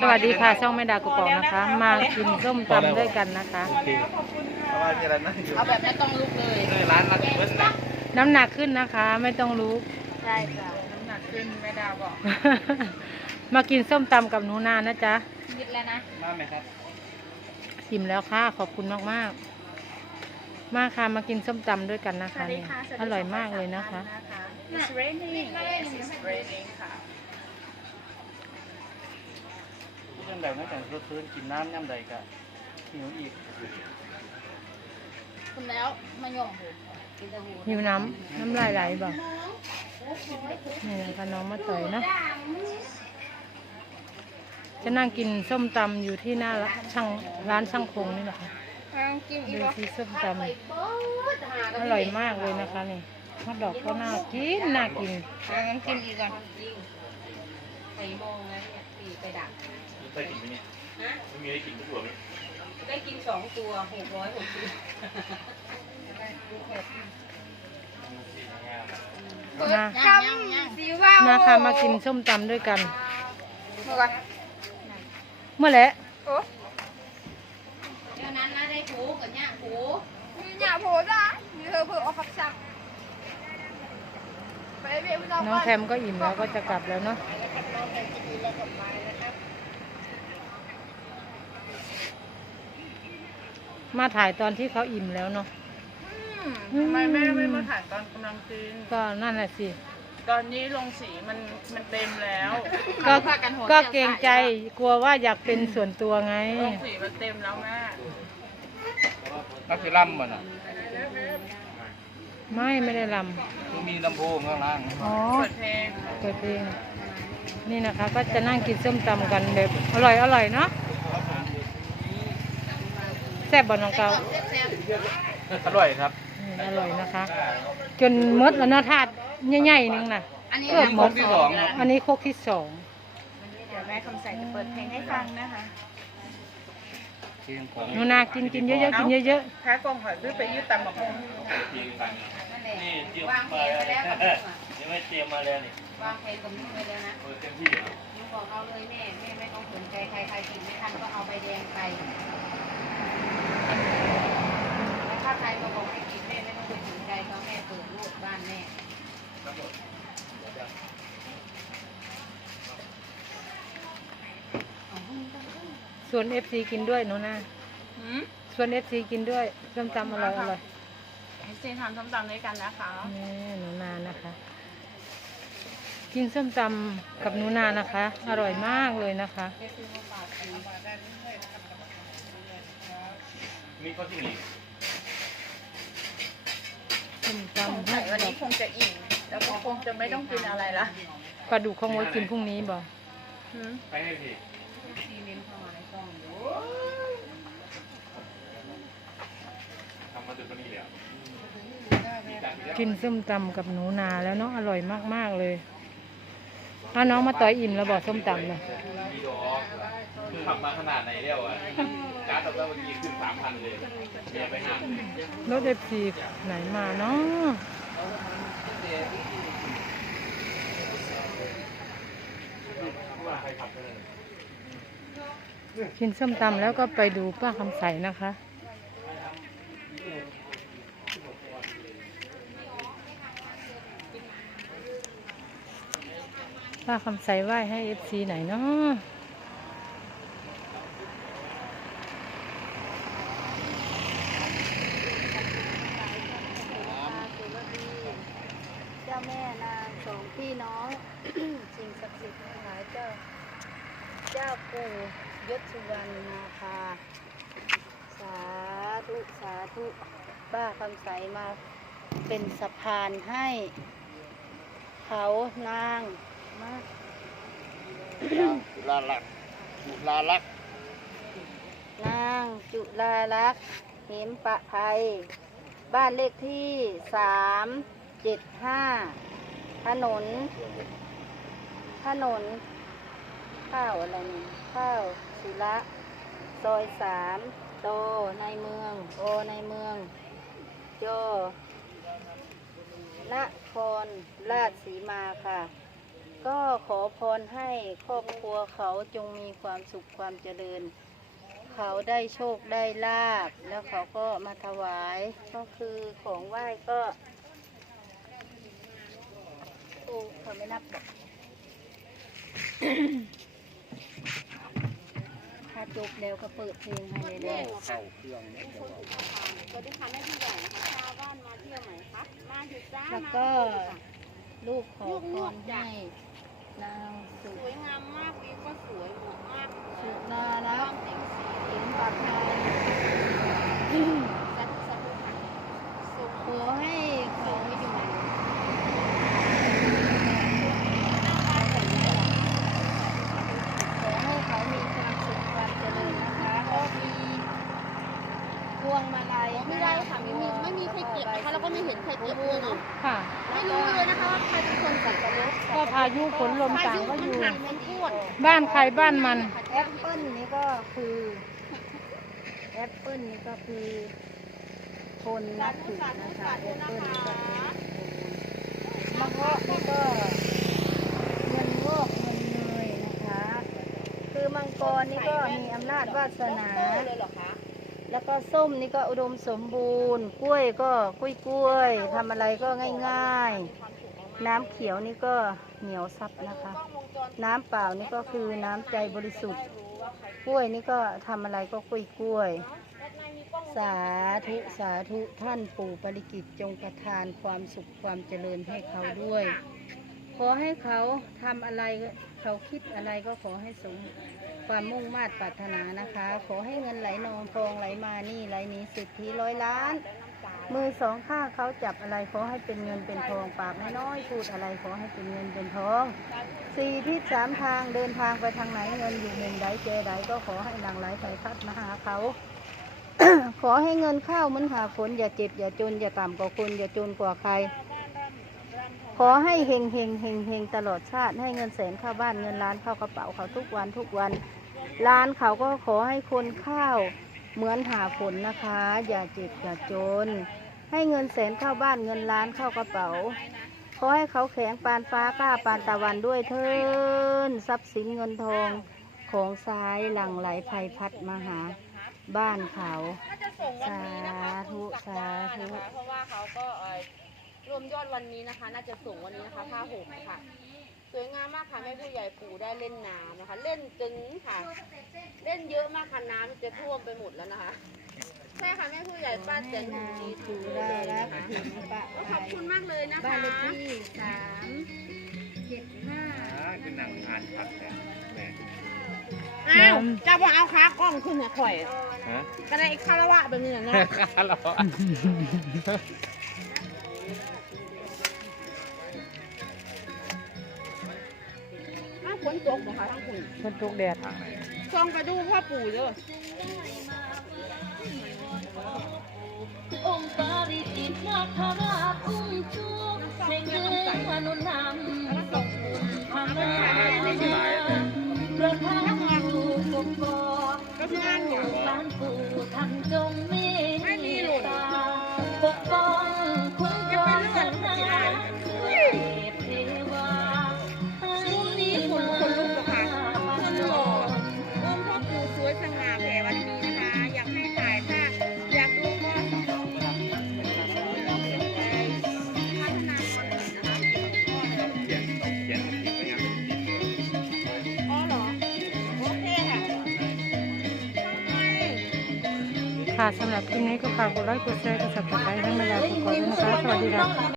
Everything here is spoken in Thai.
สวัสดีค่ะช่องแม่ดากระป๋องนะคะ มากินส้มตำด้วยกันนะคะ โอเคเพราะว่ามีอะไรนั่งอยู่เอาแบบไม่ต้องลุกเลยเออร้านร้านเบิ้ลนะน้ำหนักขึ้นนะคะ ไม่ต้องรู้ ใช่ค่ะน้ำหนักขึ้นแม่ดาวบอกมากินส้มตำกับหนูนานะจ๊ะยึดแล้วนะมาไหมครับชิมแล้วค่ะ ขอบคุณมากมากๆมาค่ะมากินส้มตำด้วยกันนะคะนี่อร่อยมากเลยนะคะ It's raining yes it's raining ค่ะ ยังแบบไม่แต่งรถพื้นกินน้ำย่ำใดกะหิวอีกคุณแล้วมายมหูกินแตะหูหิวน้ำน้ำลายไหลบ่นี่นะคะน้องมาต่อยเนาะจะนั่งกินส้มตำอยู่ที่หน้าร้านช่างร้านช่างคงนี่แหละค่ะลองกินอีกดูบ่สิส้มตำอร่อยมากเลยนะคะนี่ฮอทดอกก็น่ากินน่ากินลองกินอีกก่อนใส่โมงแล้วเนี่ยปีไปดัก ได้กินไหมเนี่ยฮะไม่มีได้กินทุกตัวไหมได้กินสองตัวหกร้อยหกสิบมาย่างย่างย่างมาค่ะมากินส้มตำด้วยกัน เมื่อก่อนเมื่อไหร่โอ้เดี๋ยวนั้นนะได้ผูกับเนี่ยผูยอย่าโผล่จ้ะมีเธอเพื่อเอาคำสั่งไปเบี้ยไม่ต้องน้องแคมก็อิ่มแล้วก็จะกลับแล้วเนาะ มาถ่ายตอนที่เขาอิ่มแล้วเนาะทำไมแม่ไม่มาถ่ายตอนกำลังกิน ก็นั่นแหละสิ ตอนนี้ลงสีมันมันเต็มแล้ว ก็ ก็เกรงใจกลัวว่าอยากเป็นส่วนตัวไง ลงสีมันเต็มแล้วแม่ นักคือล่ำบ่น่ะไม่ไม่ได้ลคือมีลำโพงข้างล่างำอ๋อเปิดเพลง เปิดเพลงนี่นะคะ ก็จะนั่งกินส้มตำกันแบบอร่อยอร่อยเนาะแซ่บบ่น้องเกาอร่อยครับอืมอร่อยนะคะ จนหมดแล้วเนาะถาดใหญ่ๆนึงน่ะ อันนี้เกือบหมดที่สองครับอันนี้โคกที่สองเดี๋ยวแม่คำใส่จะเปิดเพลงให้ฟังนะคะเชียงของหนูนากินกินเยอะๆกินเยอะแพ้กองหอยซื้อไปยืดตำหมกฮงนั่นแหละนี่เตรียมวางแผนไปแล้วกับมึงอะยังไม่เตรียมมาเลยนี่วางแผนกับมึงไปแล้วนะเปิดเต็มที่เหรอมึงบอกเอาเลยแม่แม่ไม่ต้องสนใจใครใครกินไม่ทันก็เอาใบแดงไปแล้ว ถ้าใครมาบอกให้กินแม่ไม่ต้องไปสนใจเขาแม่เปิดรูปบ้านแม่ๆส่วนเอฟซีกินด้วยหนูนาหืมส่วนเอฟซีกินด้วยส้มตำอร่อยอร่อยให้เจนทำส้มตำด้วยกันนะคะนี่หนูนานะคะ กินส้มตำกับหนูนานะคะ อร่อยมากเลยนะคะมี ข้อที่หนึ่งส้มสงตำสัยวันนี้คงจะอิ่มแล้วก็คงจะไม่ต้องกินอะไรละปลาดุกของไว้กินพรุ่งนี้บ่หืมไปให้พี่ซีเมนต์เข้ามาในกล้องอยู่ทำมาถึงตรงนี้แล้วกินส้มตำกับหนูนาแล้วเนาะอร่อยมากๆเลยถ้าน้องมาต่อยอิ่มแล้วบอกส้มตำเลยมีดอกคือขับมาขนาดไหนแล้วอะการตอบรับเมื่อกี้ขึ้นสามพันเลยเมียไปห้ามรถเอฟซีไหนมาเนาะกินส้มตำแล้วก็ไปดูป้าคำใสนะคะ ป้าคำใสไหว้ให้เอฟซีไหนเนาะ เจ้าแม่นางสองพี่น้อง สิ่งศักดิ์สิทธิ์ทั้งหลายเจ้า เจ้าปู่ยศสุวรรณนาคาสาธุสาธุป้าคำใสมาเป็นสะพานให้ เขานางมาจุฬาลักษณ์จุฬาลักษณ์นางจุลาลักษณ์เหมปะภัย บ้านเลขที่สามเจ็ดห้าถนน ถนน ข้าวอะไรนี่ข้าวศิระซอยสามโตในเมืองโอในเมือง โจนครราชสีมาค่ะ ก็ขอพรให้ครอบครัวเขาจงมีความสุขความเจริญ เขาได้โชคได้ลาบ แล้วเขาก็มาถวายก็คือของไหว้ก็โอ้เขาไม่นับบอก จบแล้วก็เปิดเพลงให้เลยเด้อเข้าเครื่องเนี่ยเดี๋ยวเอาสวัสดีค่ะแม่ผู้ใหญ่นะคะชาวบ้านมาเที่ยวไหนคะมาอยู่จ้าแล้วมาก็เที่ยวค่ะลูกขอพรให้นางสุสวยงามมากวิวก็สวยเหมาะมากสุนารัต้กองษ์เต็งสีเห็นปากไทยสาธุสาธุค่ะส่งขอให้เขาอยู่ขอให้เขามีความสุขความเจริญนะคะก็มีพวงมาลัย ไม่ได้ค่ะไม่มีไม่มีใครเก็บนะคะแล้วก็ไม่เห็นใครเก็บเลยเนาะ ค่ะ ไม่รู้เลยนะคะว่าใครเป็นคนจัดกระเล็ ก็พา ยุฝนลมพาต่างยุก็มันอยู่หักมันพูดบ้านใครบ้านมัน แอปเปิ้ลนี่ก็คือแอปเปิ้ลนี่ก็คือคนนับถือนะคะแอปเปิ้ลนี่ก็เป็นมะเงาะนี่ก็เงินงอกเงินเงยนะคะ คือมังกรนี่ก็มีอำนาจวาสนา เลยเหรอคะแล้วก็ส้มนี่ก็อุดมสมบูรณ์ กล้วยก็กล้วยกล้วยทำอะไรก็ง่าย ๆ น้ำเขียวนี่ก็เหนียวซับนะคะ น้ำเปล่านี่ก็คือน้ำใจบริสุทธิ์ กล้วยนี่ก็ทำอะไรก็กล้วยกล้วย สาธุสาธุท่านปู่ปริกิตจงประทานความสุขความเจริญให้เขาด้วย ขอให้เขาทำอะไรเขาคิดอะไรก็ขอให้สมความมุ่งมา่ปรารถนานะคะ ขอให้เงินไหลนองทองไหลมานี่ไหลนี้สิทธิร้อยล้าน มือสองข้างเขาจับอะไรขอให้เป็นเงินเป็นทองปากไม่น้อยพูดอะไรขอให้เป็นเงินเป็นทองสี่ทิศสามทางเดินทางไปทางไหนเงินอยู่มุมใดเจใดก็ขอให้หลังไหลไฟพัดมาหาเขา ขอให้เงินเข้าเหมันหาฝนอย่าเจ็บอย่าจนอย่าต่ำกว่าคนอย่าจนกว่าใคร ขอให้เฮงเฮงเฮงเฮงตลอดชาติให้เงินแสนเข้าบ้านเงินล้านเข้ากระเป๋าเขาทุกวันทุกวัน ล้านเขาก็ขอให้คนข้าว เหมือนหาฝนนะคะ อย่าเจ็บอย่าจน ให้เงินแสนเข้าบ้านเงินล้านเข้ากระเป๋า ขอให้เขาแข็งปานฟ้ากล้าปานตะวันด้วยเทินทรัพย์สินเงินทองของซ้ายหลั่งไหลไพพัดมาหาบ้านเขาน่าจะส่งวันนี้นะคะสาธุคุณศักดาสาธุนะคะเพราะว่าเขาก็รวมยอดวันนี้นะคะ น่าจะส่งวันนี้นะคะผ้าห่มค่ะ สวยงามมากค่ะแม่ผู้ใหญ่ปู่ได้เล่นน้ำนะคะ เล่นจนค่ะ เล่นเยอะมากค่ะน้ำจะท่วมไปหมดแล้วนะคะใช่ค่ะแม่ผู้ใหญ่ป้าแตนนาหูดีจูได้รับถึงปะก็ขอบคุณมากเลยนะบ้านคะเลขที่สามเจ็ดห้าอ่าคือหนังอ่านผักแต่แหม่อ้าวจะว่าเอาขากล้องขึ้นเนี่ยข่อยฮะก็ได้คารวะแบบนี้นะฮัลโหลอ้าว ฝนตกนะคะทั้งคุณฝนตกแดดซองไปดูพ่อปู่เด้อองค์ปาริจิตนาคราชอุ้มชูในเมืองมนุษย์นำทำราประทานอยู่ปกปอกบ้านปู่ท่านจงเมตตาปก ค่ะสำหรับคลิปนี้ก็ฝากกดไลค์กดแชร์กด subscribe ให้แม่ดาวกดก่อนนะคะสวัสดีค่ะ